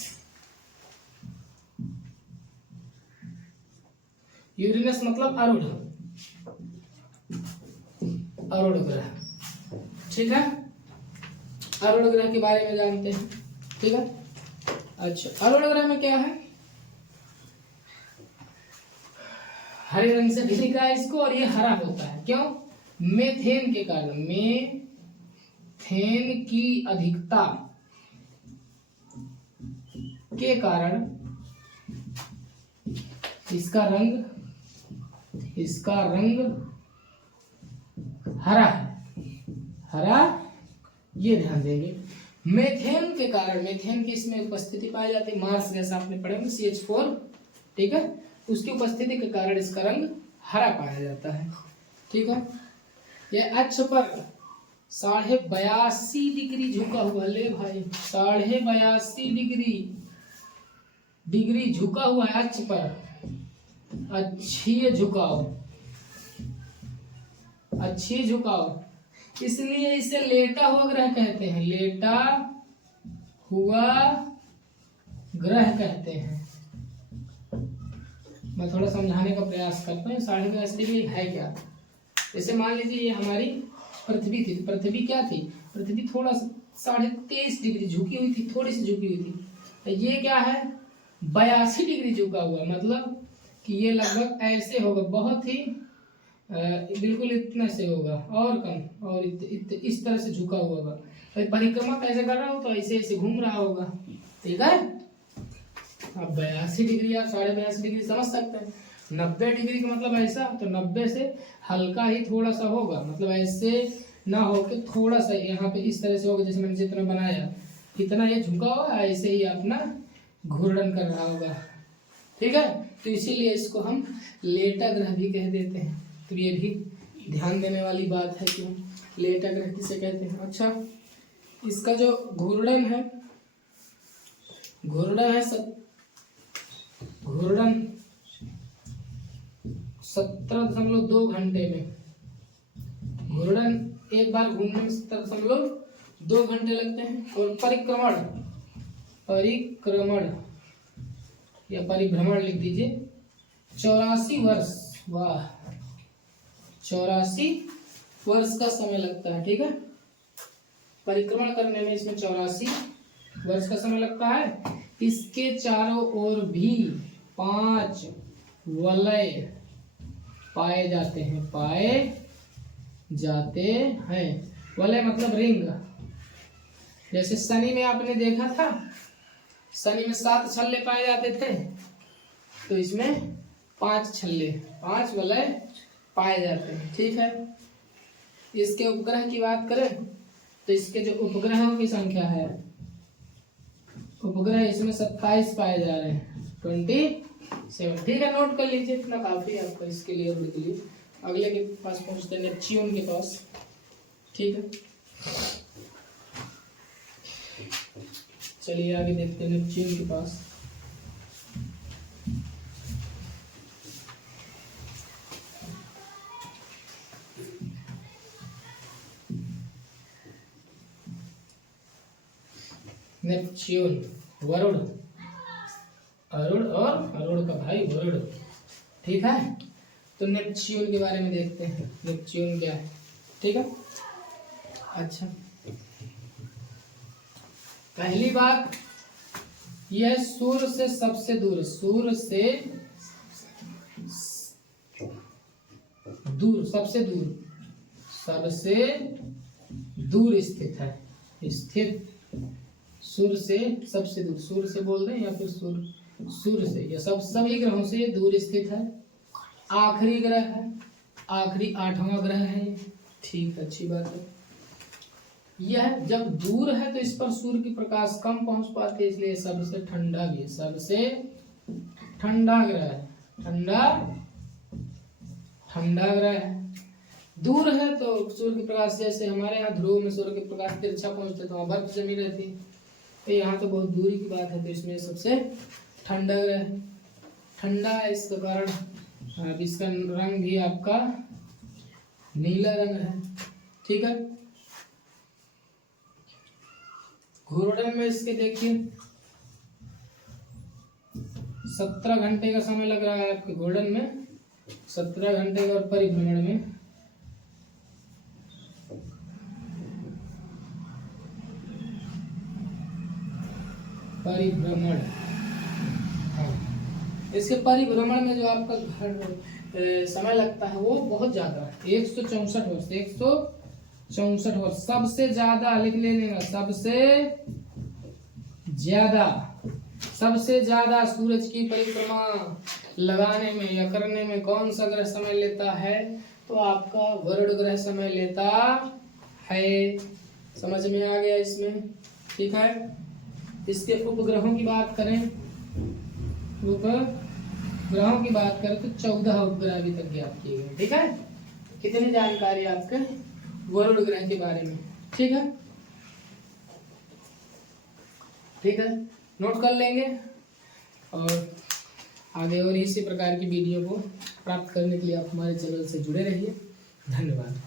यूरेनस मतलब अरूण ग्रह। ठीक है, अरूण ग्रह के बारे में जानते हैं। ठीक है। अच्छा, अरूण ग्रह में क्या है? हरे रंग से दिखा है इसको, और ये हरा होता है। क्यों? मेथेन के कारण, मेथेन की अधिकता के कारण इसका रंग हरा है। हरा, ये ध्यान देंगे। मेथेन के कारण, मेथेन की इसमें उपस्थिति पाई जाती है। मार्स गैस आपने पढ़े होंगे, CH4। ठीक है, उसकी उपस्थिति के कारण इसका रंग हरा पाया जाता है। ठीक है। यह अक्ष पर 82.5 डिग्री झुका हुआ, ले भाई 82.5 डिग्री झुका हुआ है अक्ष पर। अच्छी झुकाव, इसलिए इसे लेटा हुआ ग्रह कहते हैं। लेटा हुआ ग्रह कहते हैं। मैं थोड़ा समझाने का प्रयास करता हूँ। 82.5 डिग्री है क्या? जैसे मान लीजिए ये हमारी पृथ्वी थी, तो पृथ्वी क्या थी? पृथ्वी थोड़ा सा 23.5 डिग्री झुकी हुई थी, थोड़ी सी झुकी हुई थी। तो ये क्या है? 82 डिग्री झुका हुआ, मतलब कि ये लगभग ऐसे होगा, बहुत ही बिल्कुल इतना से होगा, और कम, और इस तरह से झुका हुआ होगा। तो परिक्रमा कैसे कर रहा हो? तो ऐसे ऐसे घूम रहा होगा। ठीक है। अब 82 डिग्री आप 82.5 डिग्री समझ सकते हैं। 90 डिग्री का मतलब ऐसा, तो 90 से हल्का ही थोड़ा सा होगा, मतलब ऐसे ना हो कि थोड़ा सा यहाँ पे इस तरह से होगा, जैसे मैंने जितना बनाया इतना ये झुका होगा, ऐसे ही अपना घूर्णन कर रहा होगा। ठीक है, तो इसीलिए इसको हम लेटा ग्रह भी कह देते हैं। तो ये भी ध्यान देने वाली बात है कि लेटा ग्रह किसे कहते हैं। अच्छा, इसका जो घूर्णन है, घूर्णन 17.2 घंटे में। घूर्णन एक बार घूमने में 17.2 घंटे लगते हैं। और परिक्रमण या परिभ्रमण लिख दीजिए, 84 वर्ष। वाह, 84 वर्ष का समय लगता है। ठीक है, परिक्रमण करने में इसमें 84 वर्ष का समय लगता है। इसके चारों ओर भी 5 वलय पाए जाते हैं, वलय मतलब रिंग। जैसे शनि में आपने देखा था, शनि में 7 छल्ले पाए जाते थे, तो इसमें 5 छल्ले, 5 वलय पाए जाते हैं। ठीक है, इसके उपग्रह की बात करें तो इसके जो उपग्रहों की संख्या है, उपग्रह इसमें 27 पाए जा रहे हैं, 27। ठीक है, नोट कर लीजिए, इतना काफी है आपका इसके लिए, के लिए। अगले के पास पहुंचते हैं, नेपच्यून के पास। ठीक है, चलिए आगे देखते हैं नेपच्यून के पास। नेपच्यून, वरुण, अरुण और अरुण का भाई वरुण। ठीक है, तो नेपच्यून के बारे में देखते हैं, नेपच्यून क्या है। ठीक है, अच्छा, पहली बात यह सूर्य से सबसे दूर, सूर्य से दूर, सबसे दूर स्थित है, सूर्य से सबसे दूर, सूर्य से बोल रहे हैं या फिर सूर्य से, या सभी ग्रहों से ये दूर स्थित है। आखिरी ग्रह है, आखिरी 8वां ग्रह है ये। ठीक, अच्छी बात है। यह जब दूर है तो इस पर सूर्य की प्रकाश कम पहुंच पाती है, इसलिए सबसे ठंडा भी है, सबसे ठंडा ग्रह है, ठंडा ग्रह है। दूर है तो सूर्य की प्रकाश, जैसे हमारे यहाँ ध्रुव में सूर्य की प्रकाश तिरछा पहुंचते तो वहाँ बर्फ जमी रहती है, तो यहाँ तो बहुत दूरी की बात है, तो इसमें सबसे ठंडा ग्रह है, ठंडा है, इसके कारण अब इसका रंग भी आपका नीला रंग है। ठीक है, घूर्णन में इसके देखिए 17 घंटे का समय लग रहा है आपके घूर्णन में, 17 घंटे का, और परिभ्रमण में हाँ, इसके परिभ्रमण में जो आपका समय लगता है वो बहुत ज्यादा है, 164 वर्ष, 164 वर्ष। सबसे ज्यादा लिख लेगा, सबसे ज्यादा सूरज की परिक्रमा लगाने में या करने में कौन सा ग्रह समय लेता है, तो आपका वरुण ग्रह समय लेता है। समझ में आ गया इसमें। ठीक है, इसके उपग्रहों की बात करें, उपग्रहों की बात करें तो 14 उपग्रह अभी तक ज्ञात किए गए। ठीक है, कितनी जानकारी आपके वरुण ग्रह के बारे में। ठीक है, नोट कर लेंगे, और आगे और इसी प्रकार की वीडियो को प्राप्त करने के लिए आप हमारे चैनल से जुड़े रहिए। धन्यवाद।